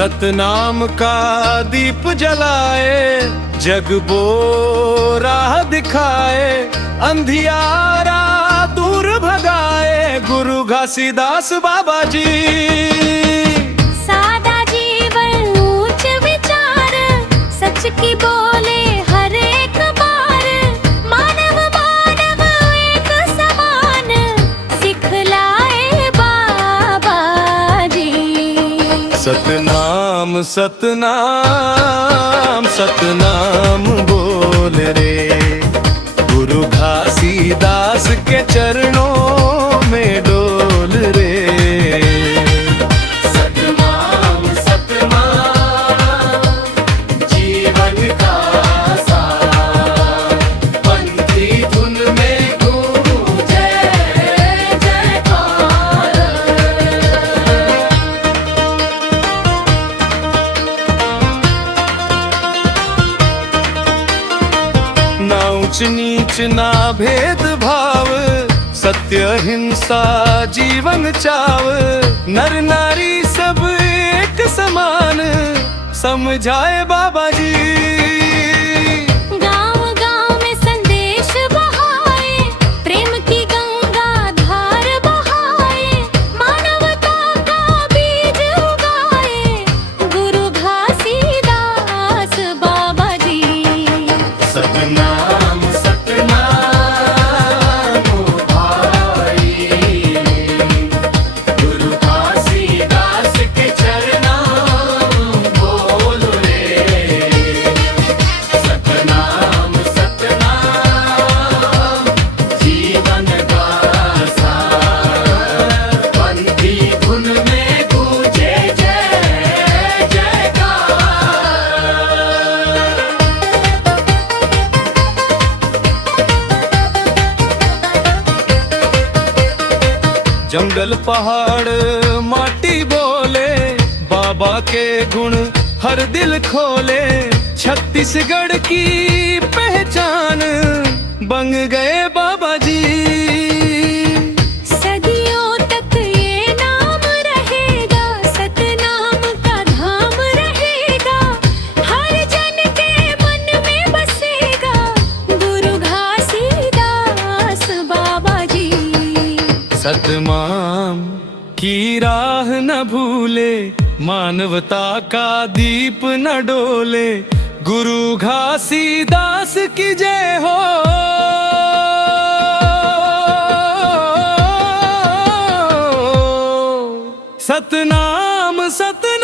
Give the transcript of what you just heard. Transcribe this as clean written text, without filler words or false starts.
सतनाम का दीप जलाए, जग वो राह दिखाए, अंधियारा दूर भगाए, गुरु घासीदास बाबा जी। सादा जीवन ऊंच विचार, सच की बोले हर एक बार, मानव मानव एक समान, सिखलाए बाबा जी। सतनाम सतनाम सतनाम बोल रे, गुरु घासीदास के चरणों में डोल रे। सतनाम सतनाम जीवन का सार, पंथी धुन में गूंजे जयकार। ना ऊंच नीच ना भेद भाव, सत्य हिंसा जीवन चाव, नर नारी सब एक समान, समझाए बाबा जी। गांव गांव में संदेश बहाए, प्रेम की गंगा धार बहाए, मानवता का बीज उगाए, गुरु घासीदास बाबा जी। सतनाम सतनाम भाई, गुरु घासीदास के चरणों बोल रे। सतनाम सतनाम जीवन का सार, पंथी धुन में गूंजे जय जयकार। जंगल पहाड़ माटी बोले, बाबा के गुण हर दिल खोले, छत्तीसगढ़ की पहचान बन गए बाबा जी। सदियों तक ये नाम रहेगा, सतनाम का धाम रहेगा, हर जन के मन में बसेगा, गुरु घासीदास बाबा जी। सतनाम की राह न भूले, मानवता का दीप न डोले, गुरु घासीदास की जय हो। सतनाम सतनाम